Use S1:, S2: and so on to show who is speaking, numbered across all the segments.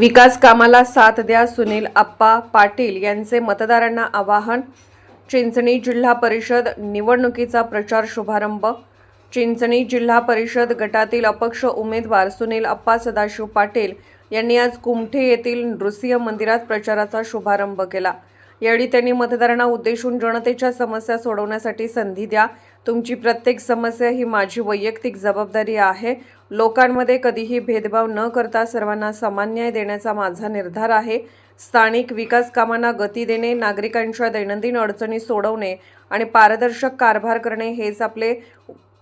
S1: विकास कामाला साथ द्या सुनील आप्पा पाटील यांचे मतदारांना आवाहन. चिंचणी जिल्हा परिषद निवडणुकीचा प्रचार शुभारंभ. चिंचणी जिल्हा परिषद गटातील अपक्ष उमेदवार सुनील अप्पा सदाशिव पाटील यांनी आज कुमठे येथील नृसिंह मंदिरात प्रचाराचा शुभारंभ केला. यावेळी त्यांनी मतदारांना उद्देशून जनतेच्या समस्या सोडवण्यासाठी संधी द्या तुमची प्रत्येक समस्या ही माझी वैयक्तिक जबाबदारी आहे. लोकांमध्ये कधीही भेदभाव न करता सर्वांना समान न्याय देण्याचा माझा निर्धार आहे. स्थानिक विकास कामांना गती देणे नागरिकांच्या दैनंदिन अडचणी सोडवणे आणि पारदर्शक कारभार करणे हेच आपले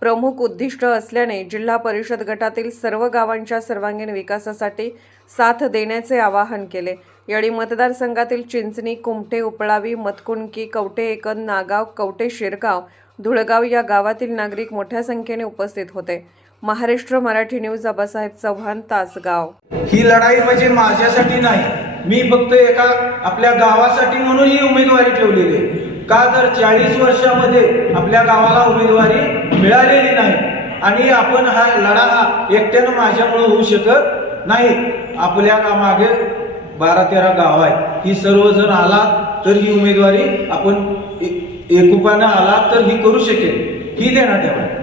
S1: प्रमुख उद्दिष्ट असल्याने जिल्हा परिषद गटातील सर्व गावांच्या सर्वांगीण विकासासाठी साथ देण्याचे आवाहन केले. यावेळी मतदारसंघातील चिंचणी कुमठे उपळावी मतकुणकी कवटे एकंद नागाव कवटे शिरगाव धुळगाव या गावातील नागरिक मोठ्या संख्येने उपस्थित होते. महाराष्ट्र मराठी न्यूज आबासाहेब चव्हाण तासगाव.
S2: ही लढाई म्हणजे माझ्यासाठी नाही. मी फक्त एका आपल्या गावासाठी म्हणून ही उमेदवारी ठेवलेली आहे. का तर चाळीस वर्षामध्ये आपल्या गावाला उमेदवारी मिळालेली नाही आणि आपण हा लढा हा एकट्यानं माझ्यामुळे होऊ शकत नाही. आपल्या मागे बारा तेरा गाव आहे ही सर्वजण आला तर ही उमेदवारी आपण एकोपानं आला तर ही करू शकेल. ही देण्यात यावं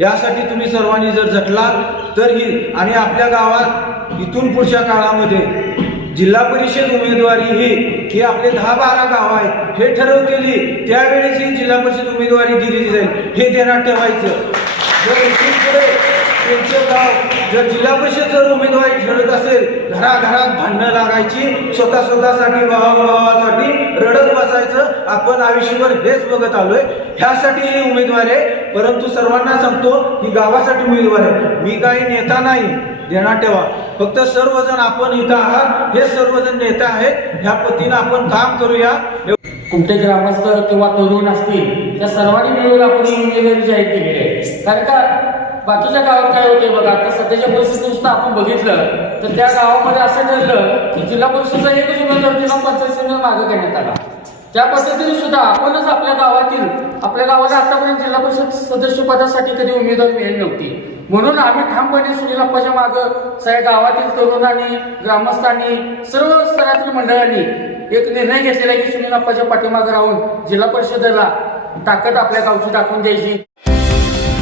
S2: यासाठी तुम्ही सर्वांनी जर झटला तर ही आणि आपल्या गावात इथून पुढच्या काळामध्ये जिल्हा परिषद उमेदवारी ही ही आपले दहा बारा गाव आहेत हे ठरवलेली त्यावेळेस ही जिल्हा परिषद उमेदवारी दिली जाईल. हे ध्यानात ठेवायचं त्यांचं गाव जर जिल्हा परिषद जर उमेदवारी ठरत असेल घराघरात भांडणं लागायची स्वतः स्वतःसाठी भावाभावासाठी रडत बसायचं आपण आयुष्यभर हेच बघत आलोय. ह्यासाठी ही उमेदवार आहे. परंतु सर्वांना सांगतो की गावासाठी उमेदवार आहे. मी काही नेता नाही. देणार ठेवा. फक्त सर्वजण आपण इथं आहात. हे सर्वजण नेता आहेत. ह्या पद्धतीनं आपण काम करूया.
S3: कुठे ग्रामस्थ किंवा तरुण असतील त्या सर्वांनी मिळून आपण उमेदवारी जाहीर केलेली आहे. कारण का? बाकीच्या गावात काय होते बघा आता सध्याच्या परिस्थितीनुसार आपण बघितलं तर त्या गावामध्ये असं ठरलं की जिल्हा परिषदचा एकच उमेदवार जिल्हा पंचायत मागे करण्यात आला. त्या पद्धतीने सुद्धा आपणच आपल्या गावातील आपल्या गावाला आतापर्यंत जिल्हा परिषद सदस्य पदासाठी कधी उमेदवार मिळत नव्हती. म्हणून आम्ही ठामपणे सुनील अप्पाच्या मागं सगळ्या गावातील तरुणांनी ग्रामस्थांनी सर्व स्तरातील मंडळांनी एक निर्णय घेतलेला की सुनील अप्पाच्या पाठीमागे राहून जिल्हा परिषदेला ताकद आपल्या गावची दाखवून द्यायची.